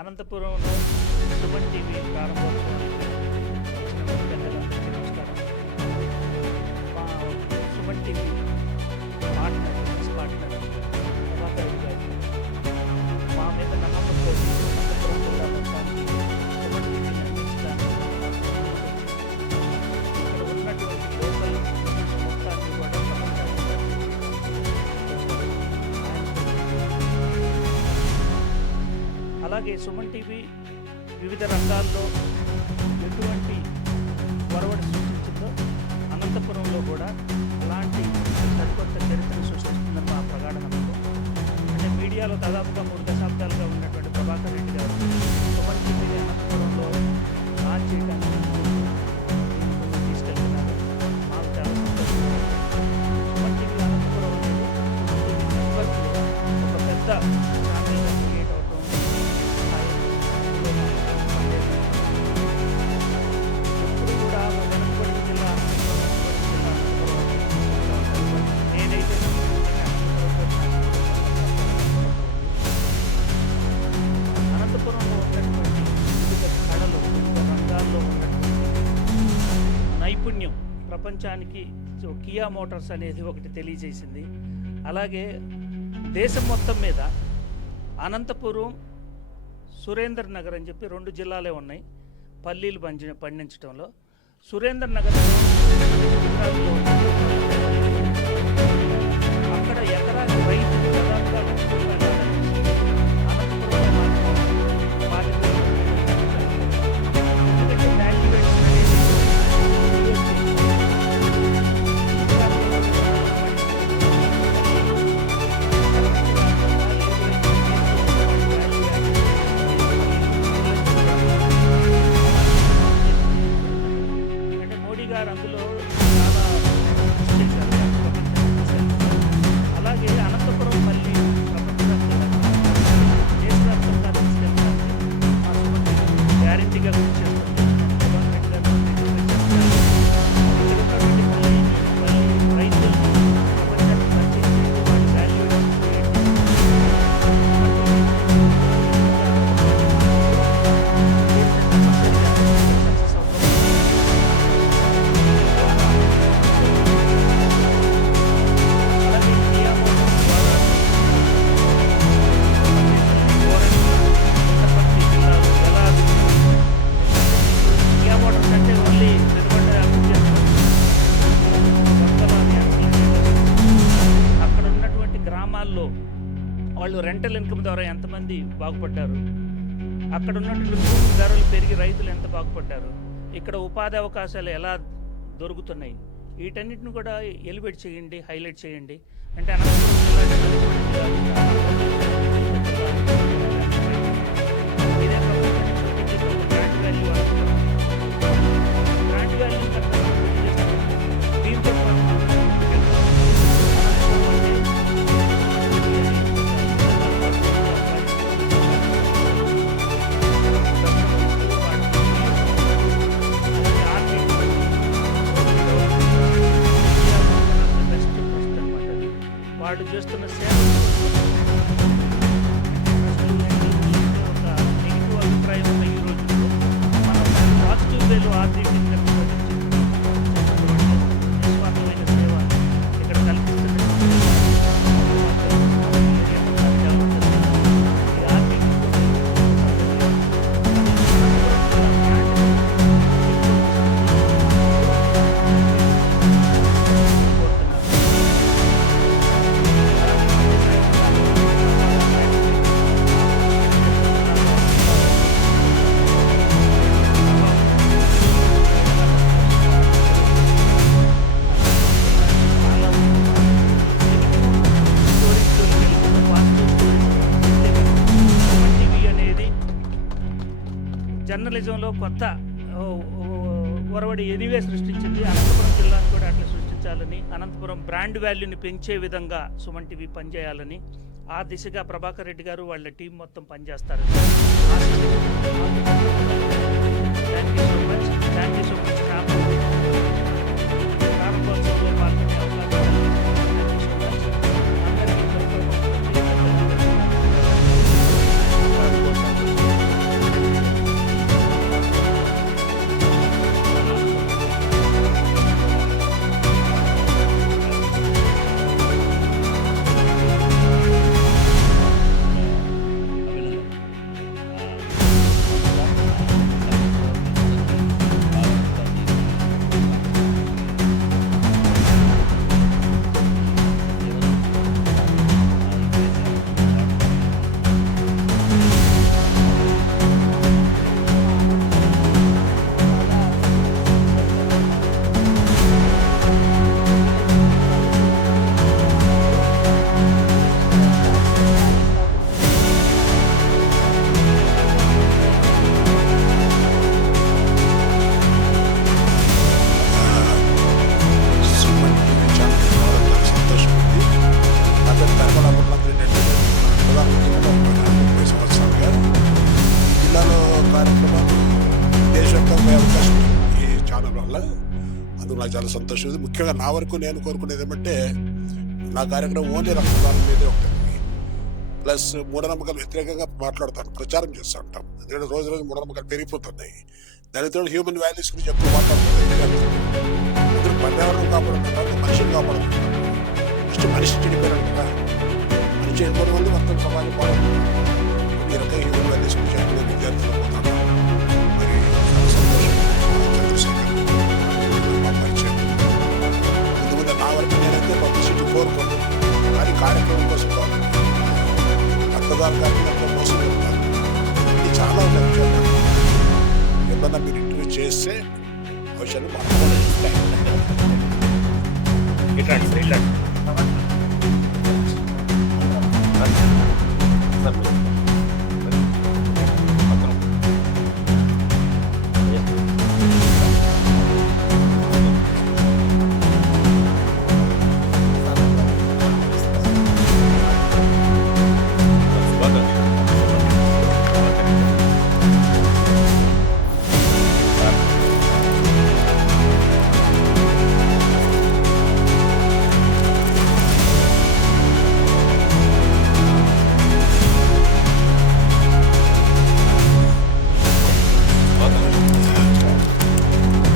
అనంతపురంలో సుమన్ టీవీ ప్రారంభోత్సవానికి వచ్చిన పెద్దలందరికీ నమస్కారం. మా సుమన్ టీవీ పార్ట్నర్ ప్రభాకర్ గారికి మా మీద నమ్మకంతో అనంతపురం జిల్లా మొత్తానికి సుమన్ టీవీని అందించడానికి ఇక్కడ ఉన్నటువంటి లోకల్ మొత్తాన్ని కూడా అలాగే సుమన్ టీవీ వివిధ రంగాల్లో ఎటువంటి ఒరవడి సృష్టించిందో అనంతపురంలో కూడా అలాంటి సరికొత్త చరిత్రను సృష్టిస్తుందని మా ప్రగాఢ నమ్మకం. అంటే మీడియాలో దాదాపుగా 3 దశాబ్దాలుగా ఉన్నటువంటి ప్రభాకర్ రెడ్డి గారు సుమన్ టీవీ అనంతపురంలో లాంచ్ చేయడానికి తీసుకెళ్తున్నారు. మాకు చాలా సంతోషం. సుమన్ టీవీ అనంతపురం అనేది నెట్వర్క్లో ఒక పెద్ద ఛానల్గా క్రియేట్ అవడం ఎప్పుడు కూడా వెనుకబడిన జిల్లా నేనైతే అనంతపురంలో ఉన్నటువంటి వివిధ కళలు వివిధ రంగాల్లో ఉన్నటువంటి నైపుణ్యం ప్రపంచానికి కియా మోటార్స్ అనేది ఒకటి తెలియజేసింది. అలాగే దేశం మొత్తం మీద అనంతపురం, సురేంద్ర నగర్ అని చెప్పి 2 జిల్లాలే ఉన్నాయి పల్లీలు పండించడంలో. సురేంద్ర నగర్లో అక్కడ ఎకరాకి రైతు దాదాపుగా అందులో చాలా చేశారు. అలాగే అనంతపురం మళ్ళీ దేశవ్యాప్తంగా తీసుకెళ్ళడానికి గ్యారెంటీగా కృషి చేస్తుంది. రైతులు ప్రపంచానికి పరిచయం చేసి వాటి వాల్యూ సక్సెస్ అవుతుంది. అక్కడ ఉన్నటువంటి గ్రామాల్లో వాళ్ళు రెంటల్ ఇన్కమ్ ద్వారా ఎంతమంది బాగుపడ్డారు, అక్కడ ఉన్నటువంటి భూమి ధరలు పెరిగి రైతులు ఎంత బాగుపడ్డారు, ఇక్కడ ఉపాధి అవకాశాలు ఎలా దొరుకుతున్నాయి, వీటన్నిటిని కూడా ఎలివేట్ చేయండి, హైలైట్ చేయండి. అంటే అనంతపురం జిల్లా ఇదే బ్రాండ్ వాల్యూ బ్రాండ్ వాల్యూ దీంతో వాళ్ళు చేస్తున్న సేవ ఒక నెగిటివ్ అభిప్రాయం ఉన్న ఈ రోజుల్లో మనం పాజిటివ్ వేలో ఆర్థికంగా నిస్వార్థమైన సేవ ఇక్కడ కల్పిస్తున్న జర్నలిజంలో కొత్త ఒరవడి ఎనివే సృష్టించింది. అనంతపురం జిల్లాను కూడా అట్లా సృష్టించాలని, అనంతపురం బ్రాండ్ వాల్యూని పెంచే విధంగా సుమన్ టీవీ పనిచేయాలని ఆ దిశగా ప్రభాకర్ రెడ్డి గారు వాళ్ళ టీం మొత్తం పనిచేస్తారు. థ్యాంక్ యూ సో మచ్ ప్రారంభోత్సవంలో పాల్గొనే అవకాశం అందరికీ కార్యక్రమాలు దేశవ్యాప్తంగా పోయే అవకాశం ఉంది ఈ ఛానల్ వల్ల. అందుకు నాకు చాలా సంతోషం ఉంది. ముఖ్యంగా నా వరకు నేను కోరుకునేది ఏమంటే, నా కార్యక్రమం ఓన్లీ రక్తదానం మీదే ఉంటుంది. ప్లస్ మూఢనమ్మకాలు వ్యతిరేకంగా మాట్లాడతాను, ప్రచారం చేస్తూ ఉంటాం. ఎందుకంటే రోజు రోజు మూఢనమ్మకాలు పెరిగిపోతున్నాయి. దానితో హ్యూమన్ వాల్యూస్ గురించి ఎక్కువ మాట్లాడుతున్నాయి. అందరూ పర్యావరణం కాపాడుతున్నారు, మనిషిని కాపాడుతున్నారు. ఫస్ట్ మనిషి చెడిపోయాడు కదా, మనిషి చెడిపోవడం వల్ల మొత్తం సమాజం పాడుతుంది. ఈ రకంగా హ్యూమన్ వాల్యూస్ గురించి చెప్పిన విద్యార్థులు పోతాను. మరి చాలా సంతోషం. చంద్రశేఖర్ మా పరిచయం. ఎందుకంటే నా వరకు నేనైతే పబ్లిసిటీ కోరుకోను, కానీ కార్యక్రమం కోసం కావాలి. రక్తదాన కార్యక్రమంలో మోసం చెప్తాను. ఇది చాలా విషయాలు ఏమన్నా మీరు ఇంటర్వ్యూ చేస్తే విషయాలు మాట్లాడాలి.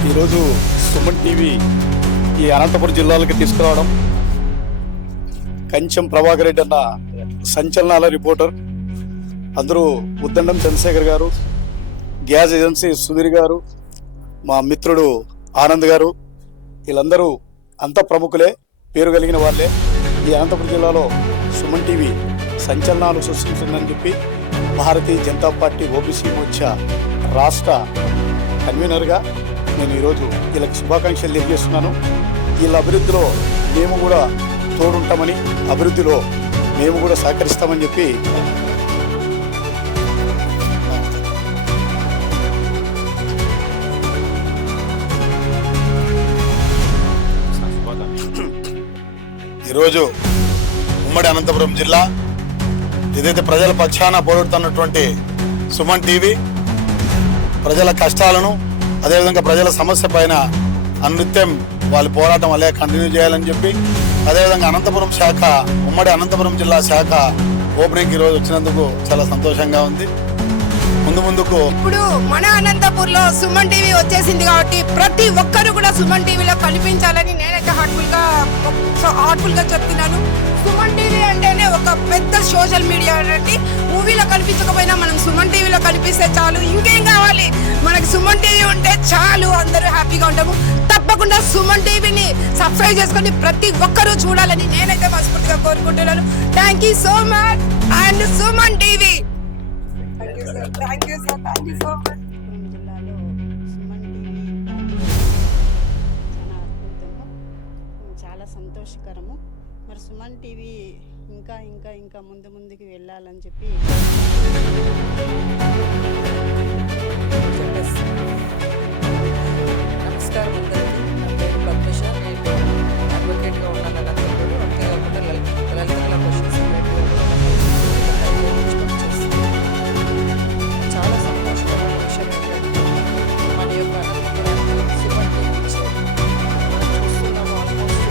ఈరోజు సుమన్ టీవీ ఈ అనంతపురం జిల్లాలకి తీసుకురావడం, కంచెం ప్రభాకర్ రెడ్డి అన్న సంచలనాల రిపోర్టర్, అందరూ ఉద్దండం చంద్రశేఖర్ గారు, గ్యాస్ ఏజెన్సీ సుధీర్ గారు, మా మిత్రుడు ఆనంద్ గారు, వీళ్ళందరూ అంత ప్రముఖులే, పేరు కలిగిన వాళ్ళే. ఈ అనంతపురం జిల్లాలో సుమన్ టీవీ సంచలనాలు సృష్టించిందని చెప్పి భారతీయ జనతా పార్టీ ఓబీసీ మోర్చా రాష్ట్ర కన్వీనర్గా నేను ఈరోజు వీళ్ళకి శుభాకాంక్షలు తెలియజేస్తున్నాను. వీళ్ళ అభివృద్ధిలో మేము కూడా తోడుంటామని, అభివృద్ధిలో మేము కూడా సహకరిస్తామని చెప్పి ఈరోజు ఉమ్మడి అనంతపురం జిల్లా ఏదైతే ప్రజల పక్షాన పోరాడుతున్నటువంటి సుమన్ టీవీ ప్రజల కష్టాలను, అదేవిధంగా ప్రజల సమస్య పైన అనిత్యం వాళ్ళ పోరాటం వల్లే కంటిన్యూ చేయాలని చెప్పి, అదేవిధంగా అనంతపురం శాఖ, ఉమ్మడి అనంతపురం జిల్లా శాఖ ఓపెనింగ్ ఈరోజు వచ్చినందుకు చాలా సంతోషంగా ఉంది. ముందుకు ఇప్పుడు మన అనంతపూర్ లో సుమన్ టీవీ వచ్చేసింది కాబట్టి ప్రతి ఒక్కరు కూడా సుమన్ టీవీలో కనిపించాలని నేనైతే హార్ట్ఫుల్ గా చెప్తున్నాను. సుమన్ టీవీ అంటేనే ఒక పెద్ద సోషల్ మీడియా అనేది. మూవీలో కనిపించకపోయినా మనం సుమన్ టీవీలో కనిపిస్తే చాలు, ఇంకేం కావాలి మనకి. సుమన్ టీవీ ఉంటే చాలు, అందరూ హ్యాపీగా ఉంటాము. తప్పకుండా సుమన్ టీవీని సబ్స్క్రైబ్ చేసుకొని ప్రతి ఒక్కరూ చూడాలని నేనైతే మనస్ఫూర్తిగా కోరుకుంటున్నాను. Thank you so much and Suman TV. Thank you so much. జిల్లాలో సుమన్ టీవీ చాలా అద్భుతము, చాలా సంతోషకరము. మరి సుమన్ టీవీ ఇంకా ఇంకా ఇంకా ముందుకు వెళ్ళాలని చెప్పి నమస్కారం అందరికీ. నా పేరు పద్మశ. నేను అడ్వకేట్గా ఉన్నాను అనంతపురం. అంతేకాకుండా లలిత క్వశ్చన్స్ చాలా సంతోషకరమైన విషయం ఏంటంటే మన యొక్క అనంతపురాన్ని సుమన్ టీవీ ఇచ్చారు. మనం చూస్తున్నాము ఆల్మోస్ట్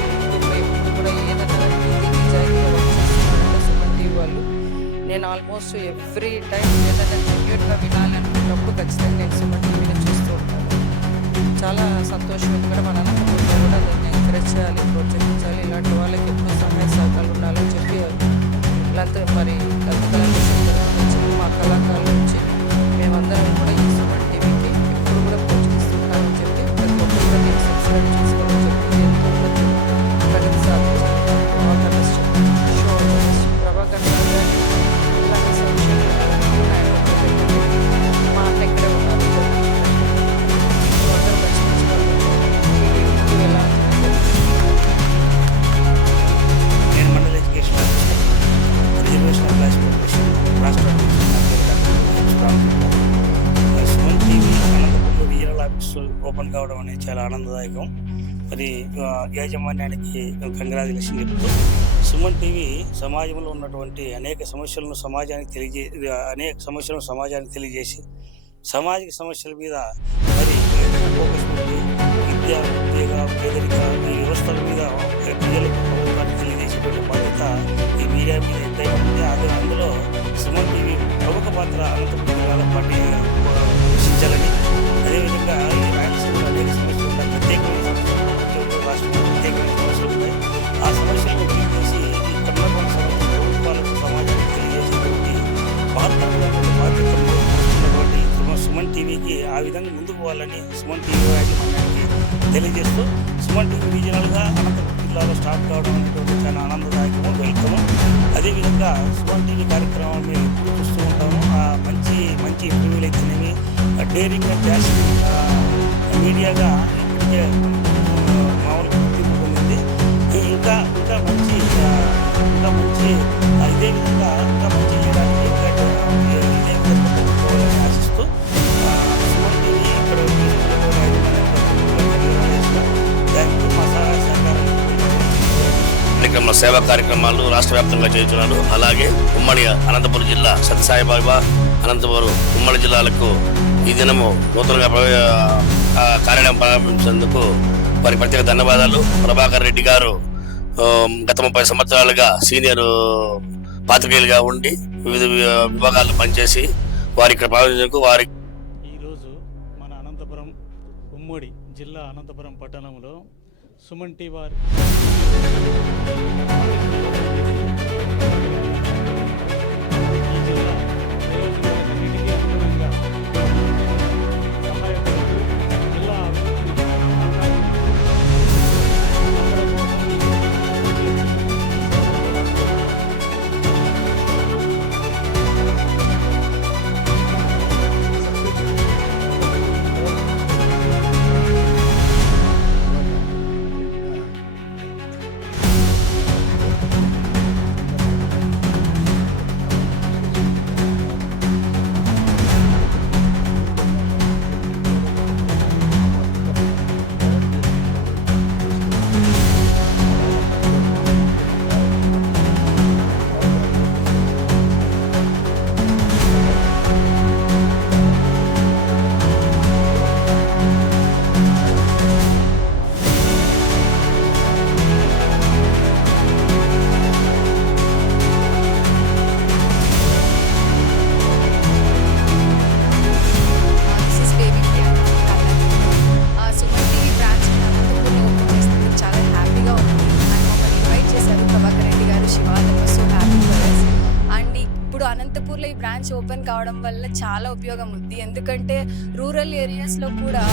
ఇప్పుడు కూడా ఏదైనా నిజాయితీగా వర్క్ చేస్తున్నారంటే సుమన్ టీవీ వాళ్ళు. నేను ఆల్మోస్ట్ ఎవ్రీ టైం ఏదైనా జెన్యూన్గా వినాలి అనుకున్నప్పుడు ఖచ్చితంగా నేను సుమన్ టీవీని చూస్తూ ఉంటాను. చాలా సంతోషం. ఎందుకంటే మన అనంతపురంలో కూడా దాన్ని ఎంకరేజ్ చేయాలి, ప్రోత్సహించాలి. ఇలాంటి వాళ్ళకి ఎప్పుడూ సహాయ సహకారాలు ఉండాలని చెప్పి మరి మా కళాకారుల నుంచి మేమందరం కూడా ఈ సుమన్ టీవీకి ఎప్పుడు కూడా ప్రోత్సహిస్తున్నామని చెప్పి ప్రతి ఒక్కరు కూడా నేను సబ్స్క్రైబ్ చేసుకోవాలని చెప్పి ఎంతో ప్రగతి సాధించారు. ప్రభాకర్ మా అన్న ఇక్కడే ఉన్నారు. అందరూ నేను మండల ఎడ్యుకేషన్ రిజర్వేషన్ క్లాస్ ప్రొఫెషన్ రాష్ట్ర సుమన్ టీవీ అనంతపురంలో రీజనల్ ఆఫీస్ ఓపెన్ కావడం అనేది చాలా ఆనందదాయకం. మరి యాజమాన్యానికి కంగ్రాచులేషన్ చెప్తూ, సుమన్ టీవీ సమాజంలో ఉన్నటువంటి అనేక సమస్యలను సమాజానికి తెలియజేసి సామాజిక సమస్యల మీద మరి ఫోకస్ పెట్టి విద్య ఉద్యోగ పేదరిక ఈ వ్యవస్థల మీద ప్రజలకు ప్రభుత్వాన్ని తెలియజేసేటువంటి బాధ్యత ఈ మీడియా మీద ఎంతైనా ఉంది. అందులో సుమన్ టీవీ ప్రముఖ పాత్ర అనంతపురం జిల్లాలో పోషించాలని, అదేవిధంగా ఈ రాయలసీమలో అనేక సమస్యలు ఉన్నాయి, ప్రత్యేకమైన సమస్యలు, రాష్ట్రంలో ప్రత్యేకమైన సమస్యలు ఉన్నాయి. ఆ సమస్యలను తెలియజేసి ఈ కన్నటువంటి సమస్యలు ప్రభుత్వాలకు సమాజానికి తెలియజేసేటువంటి మహత్తరమైనటువంటి బాధ్యతలు వస్తున్నటువంటి సుమన్ టీవీకి ఆ విధంగా ముందుకు పోవాలని సుమన్ టీవీ యాజమాన్యానికి తెలియజేస్తూ సుమన్ టీవీ రీజనల్గా అనంతపురం జిల్లాలో స్టార్ట్ కావడం అనేటువంటి చాలా ఆనందదాయకము, వెల్కము. అదేవిధంగా సుమన్ టీవీ కార్యక్రమాలు మేము ఎప్పుడు చూస్తూ ఉంటాము. మంచి మంచి ఇంటర్వ్యూలు అయితేనేమి, డేరింగ్ అండ్ డాషింగ్ మీడియాగా ఇప్పటికే మామూలు గుర్తింపు పొందింది. ఇంకా ఇంకా మంచి ఇదే విధంగా ఇంకా మంచి చేయడానికి ఇంకా ఇదే విధంగా పోవాలని ఆశిస్తూ సుమన్ టీవీ ఇక్కడ దానికి మా సహాయ సహకారం కార్యక్రమ సేవా కార్యక్రమాలు రాష్ట్ర వ్యాప్తంగా చేస్తున్నారు. అలాగే ఉమ్మడి అనంతపురం జిల్లా సత్యసాయిబాబా అనంతపురం ఉమ్మడి జిల్లాలకు ఈ దినము నూతనంగా కార్యాలయం ప్రారంభించేందుకు వారికి ప్రత్యేక ధన్యవాదాలు. ప్రభాకర్ రెడ్డి గారు గత 30 సంవత్సరాలుగా సీనియర్ పాత్రికేయులుగా ఉండి వివిధ విభాగాల్లో పనిచేసి వారి ఇక్కడ ప్రారంభించేందుకు ఈరోజు మన అనంతపురం ఉమ్మడి జిల్లా అనంతపురం పట్టణంలో సుమన్ టీవీ వారి ఈ జిల్లా ప్రయోజనాలన్నిటికీ అనుగుణంగా సహాయపడుతూ జిల్లా అనంతపూర్లో ఈ బ్రాంచ్ ఓపెన్ కావడం వల్ల చాలా ఉపయోగం ఉంది. ఎందుకంటే రూరల్ ఏరియాస్లో కూడా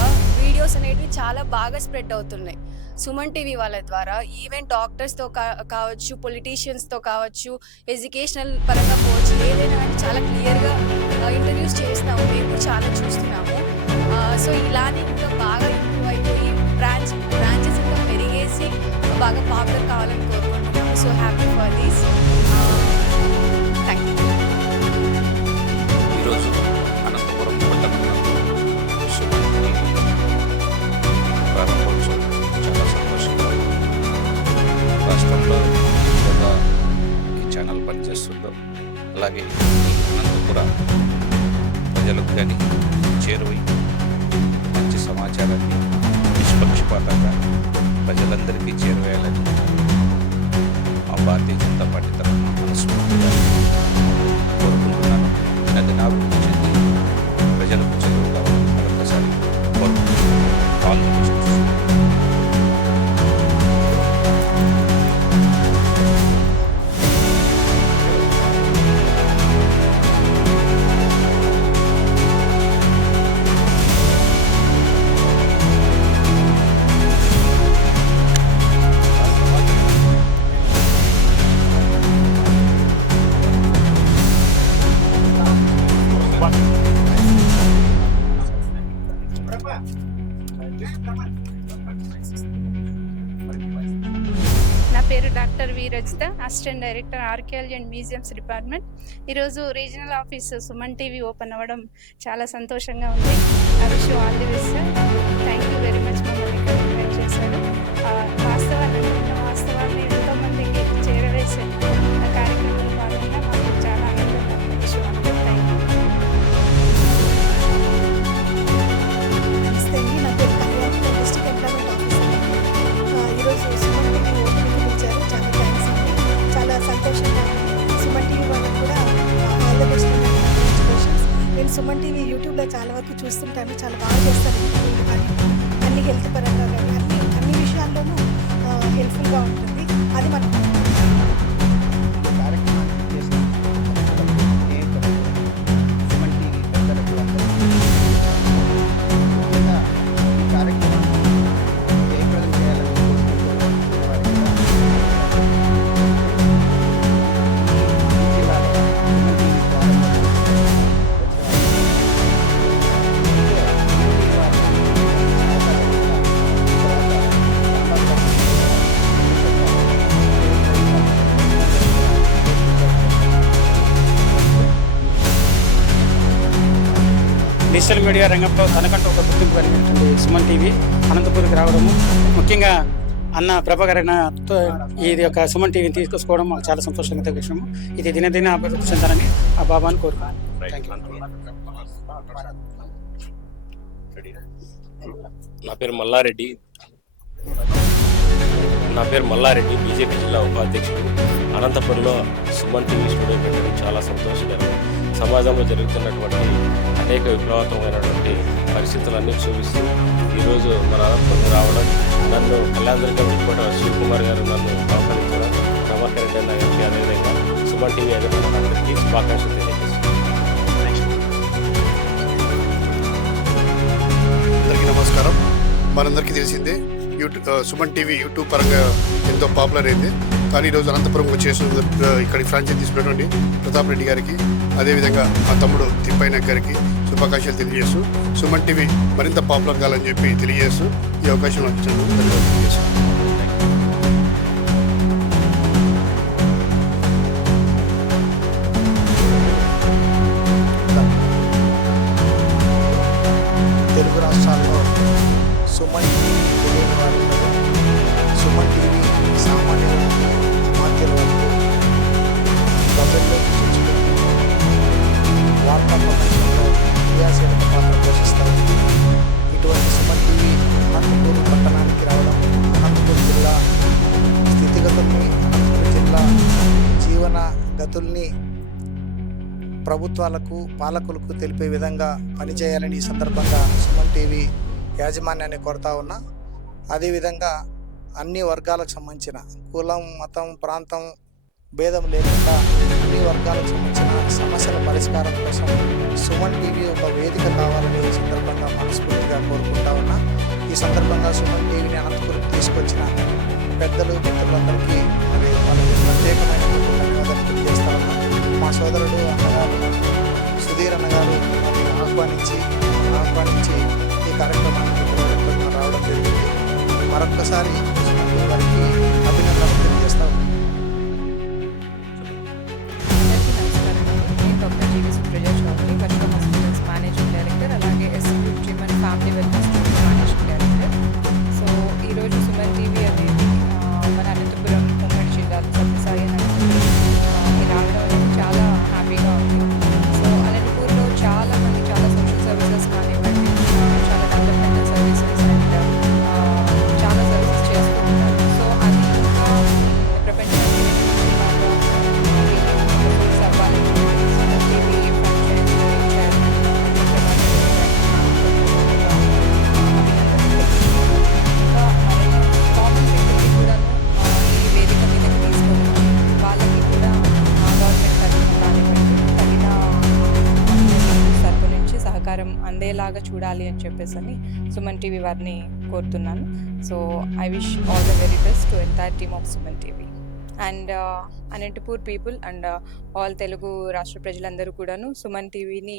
వీడియోస్ అనేటివి చాలా బాగా స్ప్రెడ్ అవుతున్నాయి సుమన్ టీవీ వాళ్ళ ద్వారా. ఈవెన్ డాక్టర్స్తో కావచ్చు, పొలిటీషియన్స్తో కావచ్చు, ఎడ్యుకేషనల్ పరంగా పోవచ్చు, ఏదైనా కానీ చాలా క్లియర్గా ఇంటర్వ్యూస్ చేస్తాము, మేము చాలా చూస్తున్నాము. సో ఇలానే ఇంకా బాగా ఇంప్రూవ్ అయిపోయి బ్రాంచెస్ ఇంకా పెరిగేసి బాగా పాపులర్ కావాలని కోరుకుంటున్నాము. So happy for this. Thank you. ఈరోజు అనంతపురం పట్టణంలో సుమన్ టీవీ ప్రారంభోత్సవం చాలా సంతోషంగా ఉంది. రాష్ట్రంలో ఎక్కువగా ఈ ఛానల్ పనిచేస్తుందో అలాగే ఈ అనంతపుర ప్రజలకు కానీ చేరువై మంచి సమాచారాన్ని నిష్పక్షపాతంగా ప్రజలందరికీ చేరువేయాలని మా భారతీయ జనతా పార్టీ తరఫున మనస్ఫూర్తిగా కోరుకుంటున్నాను. అది నా అభివృద్ధి చెంది ప్రజలకు చేరువు కావాలని మరొకసారి కోరుకుంటున్నాను. All the best. నా పేరు doctor V Rajitha, assistant director archaeology and museums department. ఈరోజు regional office Suman TV open అవ్వడం చాలా సంతోషంగా ఉంది. I wish you all the best sir. Thank you very much మమ్మల్ని ఇక్కడ ఇన్వైట్ చేశారు. వాస్తవాన్ని ఎంతోమందికి చేరవేసే కార్యక్రమంలో భాగంగా మాకు చాలా ఆనందంగా విషయం. Thank you. సుమన్ టీవీ యూట్యూబ్లో చాలా వరకు చూస్తుంటాను. చాలా బాగా చేస్తారు ఇంటర్వ్యూలు కానీ అన్ని హెల్త్ పరంగా కానీ అన్ని విషయాల్లోనూ హెల్ప్ఫుల్గా ఉంటుంది. అది మనం డిజిటల్ మీడియా రంగంలో తనకంటూ ఒక గుర్తింపు కలిగినటువంటి సుమన్ టీవీ అనంతపూర్కి రావడము, ముఖ్యంగా అన్న ప్రభాకర్ అన్నతో ఇది యొక్క సుమన్ టీవీని తీసుకొచ్చుకోవడం మాకు చాలా సంతోషంగా విషయము. ఇది దినదిన అభివృద్ధి చెందాలని ఆ బాబాని కోరుకున్నాను. నా పేరు మల్లారెడ్డి, బీజేపీ జిల్లా ఉపాధ్యక్షుడు. అనంతపురంలో సుమన్ టీవీ స్టూడియో పెట్టడం చాలా సంతోషకరం. సమాజంలో జరుగుతున్నటువంటి అనేక విప్లవాత్మకమైనటువంటి పరిస్థితులన్నీ చూపిస్తూ ఈరోజు మన అనంతపురం రావడం, నన్ను కళ్యాణదుర్గం రిపోర్టర్ శివకుమార్ గారు నన్ను ఆహ్వానించడం, ప్రభాకర్ రెడ్డి అన్న గారికి అదేవిధంగా సుమన్ టీవీ యజమానులందరికీ శుభాకాంక్షలు తెలియజేస్తున్నాను. అందరికీ నమస్కారం. మనందరికీ తెలిసిందే సుమన్ టీవీ యూట్యూబ్ పరంగా ఎంతో పాపులర్ అయింది. కానీ ఈరోజు అనంతపురం వచ్చేసి ఇక్కడికి ఫ్రాంచైజీ తీసుకున్నటువంటి ప్రతాప్ రెడ్డి గారికి, అదేవిధంగా మా తమ్ముడు తిప్పయ్య నాయక్ గారికి శుభాకాంక్షలు తెలియజేస్తూ సుమన్ టీవీ మరింత పాపులర్ కావాలని చెప్పి తెలియజేస్తూ ఈ అవకాశం నాకు ఇచ్చినందుకు ధన్యవాదాలు తెలియజేస్తాను. తెలుగు రాష్ట్రాల్లో సుమన్ టీవీ తెలియని వారు సుమన్ టీవీ సామాన్యుల అమాత్యుల వరకు ప్రజల్లోకి చొచ్చుకుని వార్తా ప్రపంచంలో క్రియాశీలక పాత్ర పోషిస్తారు. ఇటువంటి సుమన్ టీవీ అనంతపూర్ పట్టణానికి రావడం, అనంతపూర్ జిల్లా స్థితిగతుల్ని, అనంతపూర్ జిల్లా జీవన గతుల్ని ప్రభుత్వాలకు, పాలకులకు తెలిపే విధంగా పనిచేయాలని ఈ సందర్భంగా సుమన్ టీవీ యాజమాన్యాన్ని కోరుతా ఉన్నా. అదేవిధంగా అన్ని వర్గాలకు సంబంధించిన కులం, మతం, ప్రాంతం భేదం లేకుండా అన్ని వర్గాలకు సంబంధించిన సమస్యల పరిష్కారం కోసం సుమన్ టీవీ ఒక వేదిక కావాలని ఈ సందర్భంగా మనస్ఫూర్తిగా కోరుకుంటా ఉన్నా. ఈ సందర్భంగా సుమన్ టీవీని అనంతపురం తీసుకొచ్చిన పెద్దలు, మిత్రులందరికీ మరి వాళ్ళకి ప్రత్యేకమైన ధన్యవాదాలు తెలియజేస్తా ఉన్నా. మా సోదరుడు అన్నగారు సుధీర్ అన్నగారు ఆహ్వానించి ఈ కార్యక్రమానికి రావడం జరిగింది. మరొక్కసారి వారికి అభినందనలు తెలియజేస్తా ఉన్నాను. అందరికీ నమస్కారం అండి. నేను డాక్టర్ జీవి సుప్రజ చౌదరి, వర్షం హాస్పిటల్స్ మేనేజింగ్ డైరెక్టర్, అలాగే SQ gym and family wellness studio managing director. So ఈరోజు సుమన్ టీవీ అనేది మన అనంతపురం ఉమ్మడి జిల్లాలో సత్యసాయి అనంతపురం రావడం అనేది చాలా హ్యాపీగా ఉంది. సో అనంతపూర్లో చాలా మంది చాలా సోషల్ సర్వీసెస్ కానివ్వండి, చాలా డెవలప్మెంటల్ సర్వీసెస్ అండ్ చాలా సర్వీసెస్ చేస్తూ ఉంటారు. సో అది ఇంకా ప్రపంచానికి బాగా అవ్వాలని సుమన్ టీవీ ఫ్రాంచైజీ చైర్మన్ ఇంకా కామన్ పీపుల్కి కూడాను ఈ వేదిక మీదకి తీసుకొని వాళ్ళకి కూడా గవర్నమెంట్ తరఫున కానివ్వండి తగిన తరపు నుంచి సహకారం అందేలాగా చూడాలి అని చెప్పేసి అని సుమన్ టీవీ వారిని కోరుతున్నాను. So I wish all the very best to entire team of Suman TV and Anantapur people and all Telugu రాష్ట్ర ప్రజలందరూ కూడాను సుమన్ టీవీని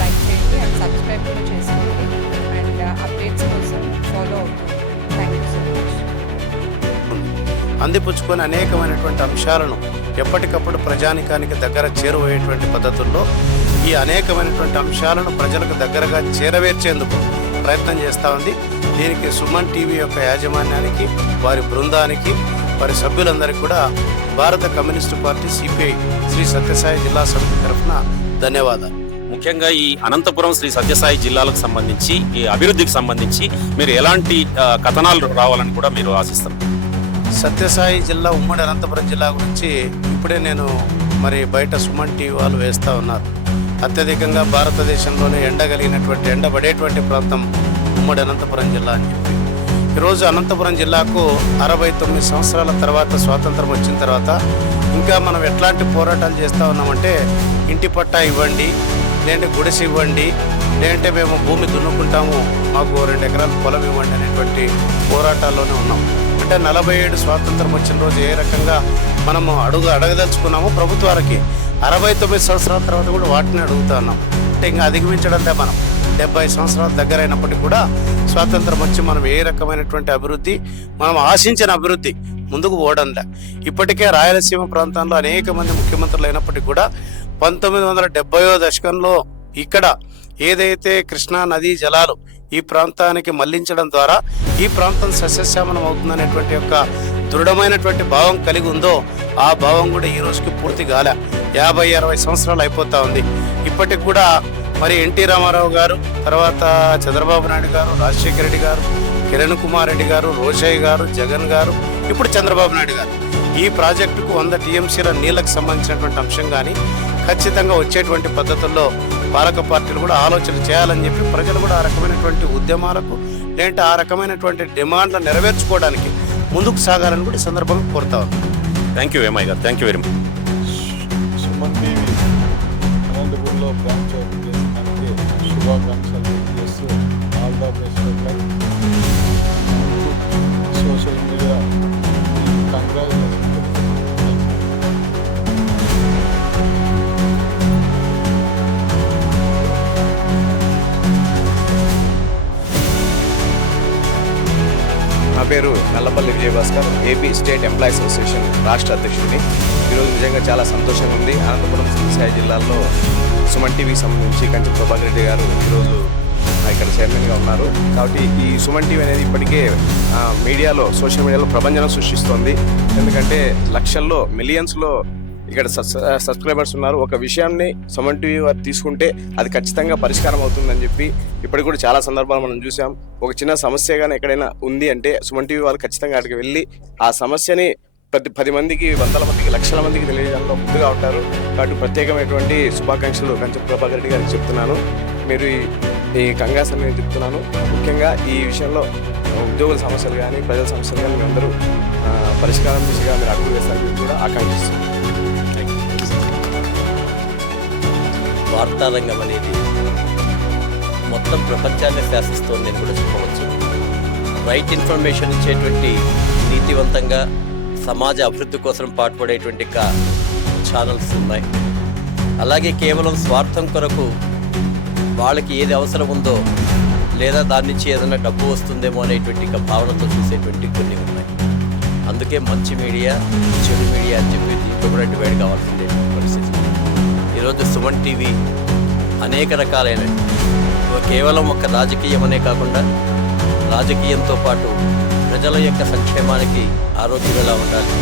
లైక్ చేయండి అండ్ సబ్స్క్రైబ్ కూడా చేసుకోండి అండ్ అప్డేట్స్ కోసం ఫాలో అవుతుంది. Thank you so much. అందిపుచ్చుకొని అనేకమైనటువంటి అంశాలను ఎప్పటికప్పుడు ప్రజానికానికి దగ్గర చేరువయ్యేటువంటి పద్ధతుల్లో ఈ అనేకమైనటువంటి అంశాలను ప్రజలకు దగ్గరగా చేరవేర్చేందుకు ప్రయత్నం చేస్తూ ఉంది. దీనికి సుమన్ టీవీ యొక్క యాజమాన్యానికి, వారి బృందానికి, వారి సభ్యులందరికీ కూడా భారత communist party CPI Shri Sathya Sai జిల్లా సమితి తరఫున ధన్యవాదాలు. ముఖ్యంగా ఈ అనంతపురం శ్రీ సత్యసాయి జిల్లాలకు సంబంధించి, ఈ అభివృద్ధికి సంబంధించి మీరు ఎలాంటి కథనాలు రావాలని కూడా మీరు ఆశిస్తారు? సత్యసాయి జిల్లా, ఉమ్మడి అనంతపురం జిల్లా గురించి ఇప్పుడే నేను మరి బయట సుమన్ టీవీ వాళ్ళు వేస్తూ ఉన్నారు. అత్యధికంగా భారతదేశంలోనే ఎండగలిగినటువంటి ఎండబడేటువంటి ప్రాంతం ఉమ్మడి అనంతపురం జిల్లా అని చెప్పి ఈరోజు అనంతపురం జిల్లాకు 69 సంవత్సరాల తర్వాత స్వాతంత్రం వచ్చిన తర్వాత ఇంకా మనం ఎట్లాంటి పోరాటాలు చేస్తూ ఉన్నామంటే ఇంటి పట్టా ఇవ్వండి, లేదంటే గుడిసె ఇవ్వండి, లేదంటే మేము భూమి దున్నుకుంటాము, మాకు 2 ఎకరాల పొలం ఇవ్వండి అనేటువంటి పోరాటాల్లోనే ఉన్నాం. అంటే 47 స్వాతంత్రం వచ్చిన రోజు ఏ రకంగా మనము అడగదలుచుకున్నామో ప్రభుత్వాలకి 69 సంవత్సరాల తర్వాత కూడా వాటిని అడుగుతా ఉన్నాం. అంటే ఇంకా అధిగమించడంతో మనం 70 సంవత్సరాల దగ్గర అయినప్పటికీ కూడా స్వాతంత్రం వచ్చి మనం ఏ రకమైనటువంటి అభివృద్ధి, మనం ఆశించిన అభివృద్ధి ముందుకు పోవడంలే. ఇప్పటికే రాయలసీమ ప్రాంతంలో అనేక మంది ముఖ్యమంత్రులు అయినప్పటికీ కూడా 1970వ దశకంలో ఇక్కడ ఏదైతే కృష్ణా నదీ జలాలు ఈ ప్రాంతానికి మళ్లించడం ద్వారా ఈ ప్రాంతం సస్యశ్యామలం అవుతుందనేటువంటి యొక్క దృఢమైనటువంటి భావం కలిగి ఉందో ఆ భావం కూడా ఈ రోజుకి పూర్తి కాలే. 50-60 సంవత్సరాలు అయిపోతా ఉంది. ఇప్పటికి కూడా మరి ఎన్టీ రామారావు గారు, తర్వాత చంద్రబాబు నాయుడు గారు, రాజశేఖర రెడ్డి గారు, కిరణ్ కుమార్ రెడ్డి గారు, రోషయ్య గారు, జగన్ గారు, ఇప్పుడు చంద్రబాబు నాయుడు గారు ఈ ప్రాజెక్టుకు 100 టీఎంసీల నీళ్లకు సంబంధించినటువంటి అంశం కానీ ఖచ్చితంగా వచ్చేటువంటి పద్ధతుల్లో పాలక పార్టీలు కూడా ఆలోచన చేయాలని చెప్పి ప్రజలు కూడా ఆ రకమైనటువంటి ఉద్యమాలకు లేదంటే ఆ రకమైనటువంటి డిమాండ్లను నెరవేర్చుకోవడానికి ముందుకు సాగాలని కూడా ఈ సందర్భంగా కోరుతా ఉన్నాను. థ్యాంక్ యూ వేమయ్య గారు, thank you very much. Suman TV అనంతపూర్లో బ్రాంచ్ ఓపెన్ చేసినందుకు శుభాకాంక్షలు చేస్తూ all the best social media congratulation. నా పేరు Nallapalli Vijayabhaskar, AP state employees association రాష్ట్ర అధ్యక్షుడిని. ఈరోజు నిజంగా చాలా సంతోషంగా ఉంది. అనంతపురం శ్రీకాకుళం జిల్లాలో సుమన్ టీవీకి సంబంధించి కంచి ప్రభాకర్ రెడ్డి గారు ఈరోజు ఇక్కడ చైర్మన్గా ఉన్నారు. కాబట్టి ఈ సుమన్ టీవీ అనేది ఇప్పటికే మీడియాలో, సోషల్ మీడియాలో ప్రభంజనం సృష్టిస్తోంది. ఎందుకంటే లక్షల్లో, మిలియన్స్లో ఇక్కడ సబ్స్క్రైబర్స్ ఉన్నారు. ఒక విషయాన్ని సుమన్ టీవీ వారు తీసుకుంటే అది ఖచ్చితంగా పరిష్కారం అవుతుందని చెప్పి ఇప్పటికి కూడా చాలా సందర్భాలు మనం చూసాం. ఒక చిన్న సమస్య కానీ ఎక్కడైనా ఉంది అంటే సుమన్ టీవీ వాళ్ళు ఖచ్చితంగా అక్కడికి వెళ్ళి ఆ సమస్యని 10 మందికి, 100 మందికి, లక్షల మందికి తెలియజేయడంలో ముందుగా ఉంటారు. కాబట్టి ప్రత్యేకమైనటువంటి శుభాకాంక్షలు కంచి ప్రభాకర్ రెడ్డి గారికి చెప్తున్నాను. మీరు ఈ కంగాస్ అనేది చెప్తున్నాను. ముఖ్యంగా ఈ విషయంలో ఉద్యోగుల సమస్యలు కానీ, ప్రజల సమస్యలు కానీ మీ అందరూ పరిష్కారం దిశగా మీరు అడుగు వేస్తారని కూడా ఆకాంక్షిస్తున్నాను. వార్తారంగం అనేది మొత్తం ప్రపంచాన్ని శాసిస్తోందని కూడా చెప్పవచ్చు. రైట్ ఇన్ఫర్మేషన్ ఇచ్చేటువంటి, నీతివంతంగా సమాజ అభివృద్ధి కోసం పాటుపడేటువంటి ఛానల్స్ ఉన్నాయి. అలాగే కేవలం స్వార్థం కొరకు వాళ్ళకి ఏది అవసరం ఉందో లేదా దాని నుంచి ఏదైనా డబ్బు వస్తుందేమో అనేటువంటి భావనతో చూసేటువంటి కొన్ని ఉన్నాయి. అందుకే మంచి మీడియా, చెడు మీడియా అని చెప్పి దీంట్లో కూడా డివైడ్ కావాల్సిందే పరిస్థితి. ఈరోజు సుమన్ టీవీ అనేక రకాలైన, కేవలం ఒక రాజకీయం అనే కాకుండా రాజకీయంతో పాటు ప్రజల యొక్క సంక్షేమానికి, ఆరోగ్యం ఎలా ఉండాలి,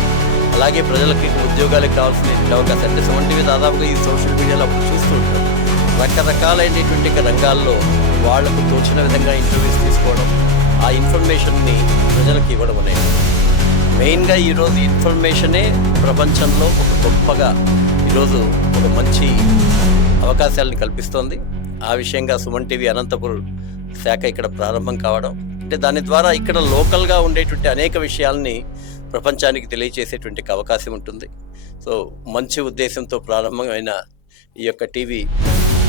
అలాగే ప్రజలకి ఉద్యోగాలకు కావాల్సిన అవకాశం. అంటే సుమన్ టీవీ దాదాపుగా ఈ సోషల్ మీడియాలో అప్పుడు చూస్తూ ఉంటాం. రకరకాలైనటువంటి రంగాల్లో వాళ్లకు తోచిన విధంగా ఇంటర్వ్యూస్ తీసుకోవడం, ఆ ఇన్ఫర్మేషన్ని ప్రజలకు ఇవ్వడం అనేది మెయిన్గా ఈరోజు ఇన్ఫర్మేషనే ప్రపంచంలో ఒక గొప్పగా ఈరోజు ఒక మంచి అవకాశాలను కల్పిస్తోంది. ఆ విషయంగా సుమన్ టీవీ అనంతపురం శాఖ ఇక్కడ ప్రారంభం కావడం అంటే దాని ద్వారా ఇక్కడ లోకల్గా ఉండేటువంటి అనేక విషయాల్ని ప్రపంచానికి తెలియజేసేటువంటి అవకాశం ఉంటుంది. సో మంచి ఉద్దేశంతో ప్రారంభమైన ఈ యొక్క టీవీ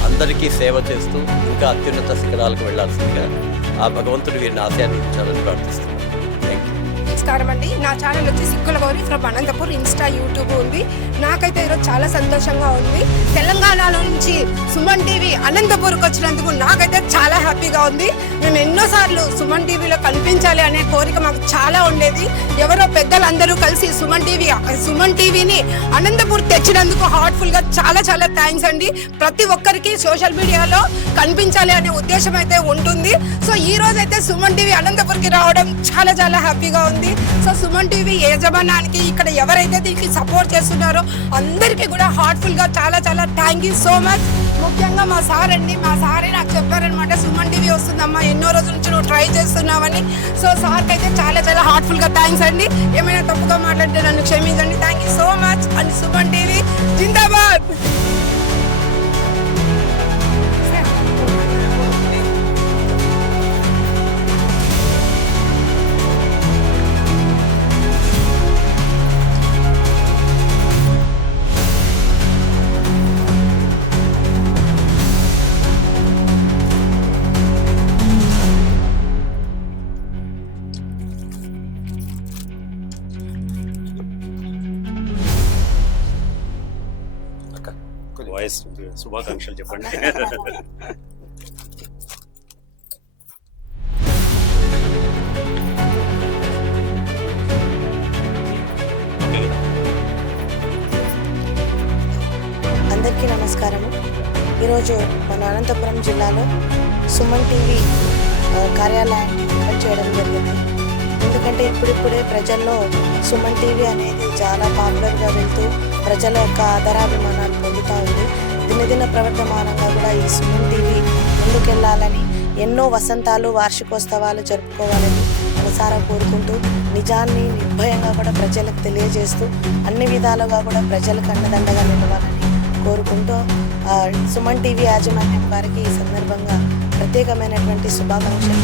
అందరికీ సేవ చేస్తూ ఇంకా అత్యున్నత శిఖరాలకు వెళ్లాల్సిందిగా ఆ భగవంతుడు వీరిని ఆశీర్వదించాలని ప్రార్థిస్తున్నాను. నమస్కారం అండి. నా ఛానల్ వచ్చి Sikkula Gauri from Anantapur, Insta, YouTube ఉంది. నాకైతే ఈరోజు చాలా సంతోషంగా ఉంది. తెలంగాణలో నుంచి సుమన్ టీవీ అనంతపూర్కి వచ్చినందుకు నాకైతే చాలా హ్యాపీగా ఉంది. మేము ఎన్నోసార్లు సుమన్ టీవీలో కనిపించాలి అనే కోరిక మాకు చాలా ఉండేది. ఎవరో పెద్దలందరూ కలిసి సుమన్ టీవీని అనంతపూర్ తెచ్చినందుకు హార్ట్ఫుల్గా చాలా చాలా థ్యాంక్స్ అండి. ప్రతి ఒక్కరికి సోషల్ మీడియాలో కనిపించాలి అనే ఉద్దేశం అయితే ఉంటుంది. సో ఈ రోజు అయితే సుమన్ టీవీ అనంతపూర్కి రావడం చాలా చాలా హ్యాపీగా ఉంది. సో సుమన్ టీవీ యజమానానికి, ఇక్కడ ఎవరైతే దీనికి సపోర్ట్ చేస్తున్నారో అందరికీ కూడా హార్ట్ఫుల్గా చాలా చాలా థ్యాంక్ యూ సో మచ్. ముఖ్యంగా మా సార్ అండి, మా సారే నాకు చెప్పారనమాట, సుమన్ టీవీ వస్తుందమ్మా, ఎన్నో రోజుల నుంచి నువ్వు ట్రై చేస్తున్నావని. సో సార్కి అయితే చాలా చాలా హార్ట్ఫుల్గా థ్యాంక్స్ అండి. ఏమైనా తప్పుగా మాట్లాడితే నన్ను క్షమించండి. Thank you so much. And Suman TV జిందాబాద్. శుభాకాంక్షలు చెప్పండి. అందరికీ నమస్కారము. ఈరోజు మన అనంతపురం జిల్లాలో సుమన్ టీవీ కార్యాలయాన్ని ఓపెన్ చేయడం జరిగింది. ఎందుకంటే ఇప్పుడిప్పుడే ప్రజల్లో సుమన్ టీవీ అనేది చాలా పాపులర్గా వెళ్తూ ప్రజల యొక్క ఆదరాభిమానాలు పొందుతూ ఉంది. దినదిన ప్రవర్తమానంగా కూడా ఈ సుమన్ టీవీ ముందుకెళ్లాలని, ఎన్నో వసంతాలు వార్షికోత్సవాలు జరుపుకోవాలని మనసారా కోరుకుంటూ, నిజాన్ని నిర్భయంగా కూడా ప్రజలకు తెలియజేస్తూ అన్ని విధాలుగా కూడా ప్రజలకు అండదండగా నిలవాలని కోరుకుంటూ సుమన్ టీవీ యాజమాన్యం వారికి ఈ సందర్భంగా ప్రత్యేకమైనటువంటి శుభాకాంక్షలు